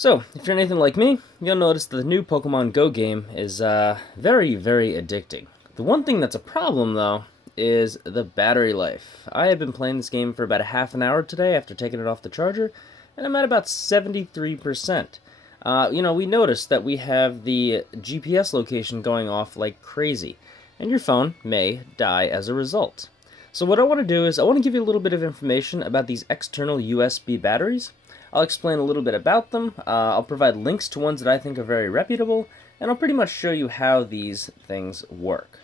So, if you're anything like me, you'll notice that the new Pokemon Go game is very, very addicting. The one thing that's a problem, though, is the battery life. I have been playing this game for about a half an hour today after taking it off the charger, and I'm at about 73%. We noticed that we have the GPS location going off like crazy, and your phone may die as a result. So what I want to do is I want to give you a little bit of information about these external USB batteries. I'll explain a little bit about them, I'll provide links to ones that I think are very reputable, and I'll pretty much show you how these things work.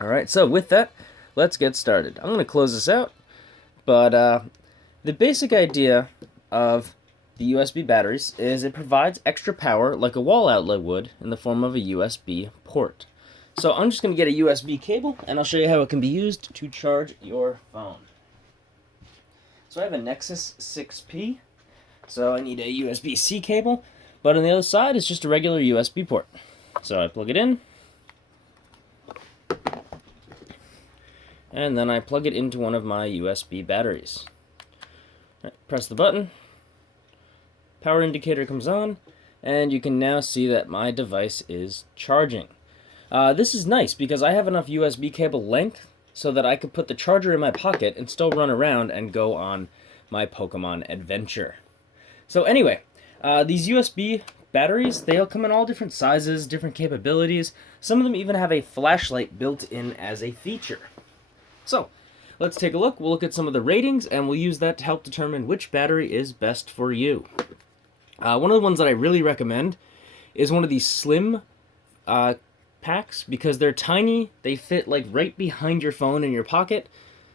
Alright, so with that, let's get started. I'm going to close this out, but the basic idea of the USB batteries is it provides extra power like a wall outlet would in the form of a USB port. So I'm just going to get a USB cable, and I'll show you how it can be used to charge your phone. So I have a Nexus 6P. So I need a USB-C cable, but on the other side is just a regular USB port. So I plug it in, and then I plug it into one of my USB batteries. Right, press the button, power indicator comes on, and you can now see that my device is charging. This is nice because I have enough USB cable length so that I could put the charger in my pocket and still run around and go on my Pokemon adventure. So anyway, these USB batteries, they'll come in all different sizes, different capabilities. Some of them even have a flashlight built in as a feature. So, let's take a look. We'll look at some of the ratings, and we'll use that to help determine which battery is best for you. One of the ones that I really recommend is one of these slim packs, because they're tiny. They fit like right behind your phone in your pocket,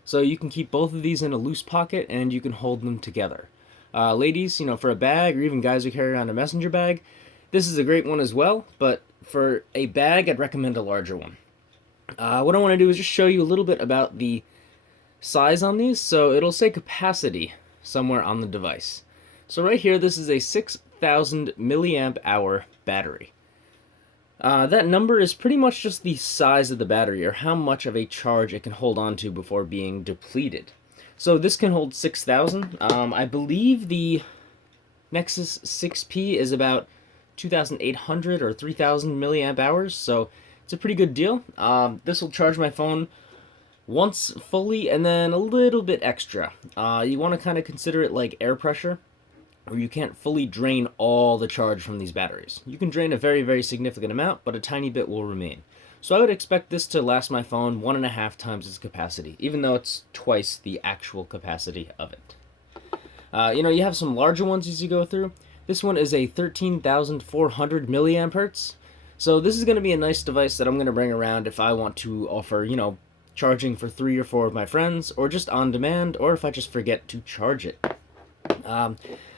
so you can keep both of these in a loose pocket, and you can hold them together. Ladies, for a bag, or even guys who carry around a messenger bag, this is a great one as well, but for a bag, I'd recommend a larger one. What I want to do is just show you a little bit about the size on these, so it'll say capacity somewhere on the device. So right here, this is a 6,000 milliamp hour battery. That number is pretty much just the size of the battery, or how much of a charge it can hold on to before being depleted. So this can hold 6,000. I believe the Nexus 6P is about 2,800 or 3,000 milliamp hours, so it's a pretty good deal. This will charge my phone once fully and then a little bit extra. You want to kind of consider it like air pressure, where you can't fully drain all the charge from these batteries. You can drain a very, very significant amount, but a tiny bit will remain. So I would expect this to last my phone 1.5 times its capacity, even though it's twice the actual capacity of it. You have some larger ones as you go through. This one is a 13,400 milliamp hertz. So this is going to be a nice device that I'm going to bring around if I want to offer, charging for 3 or 4 of my friends, or just on demand, or if I just forget to charge it. I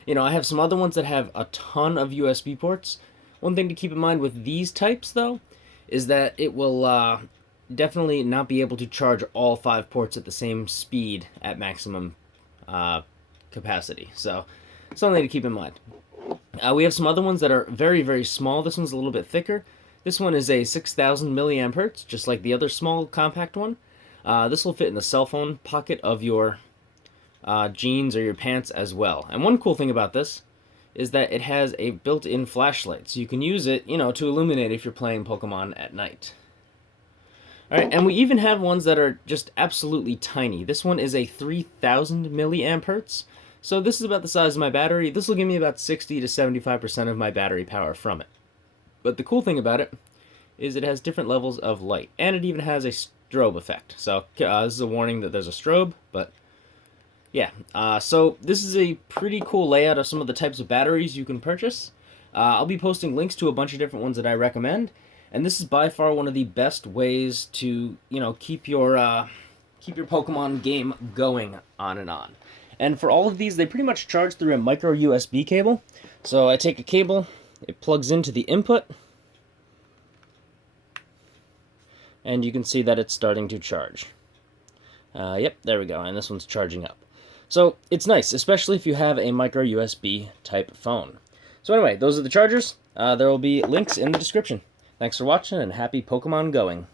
have some other ones that have a ton of USB ports. One thing to keep in mind with these types, though, is that it will definitely not be able to charge all 5 ports at the same speed at maximum capacity. So, something to keep in mind. We have some other ones that are very, very small. This one's a little bit thicker. This one is a 6,000 milliamp hertz, just like the other small compact one. This will fit in the cell phone pocket of your jeans or your pants as well. And one cool thing about this is that it has a built-in flashlight, so you can use it, to illuminate if you're playing Pokemon at night. Alright, and we even have ones that are just absolutely tiny. This one is a 3,000 milliamp hertz, so this is about the size of my battery. This will give me about 60 to 75% of my battery power from it. But the cool thing about it is it has different levels of light, and it even has a strobe effect. So this is a warning that there's a strobe, but yeah, so this is a pretty cool layout of some of the types of batteries you can purchase. I'll be posting links to a bunch of different ones that I recommend, and this is by far one of the best ways to, keep your Pokemon game going on and on. And for all of these, they pretty much charge through a micro USB cable. So I take a cable, it plugs into the input, and you can see that it's starting to charge. Yep, there we go, and this one's charging up. So it's nice, especially if you have a micro USB type phone. So anyway, those are the chargers. There will be links in the description. Thanks for watching, and happy Pokemon going.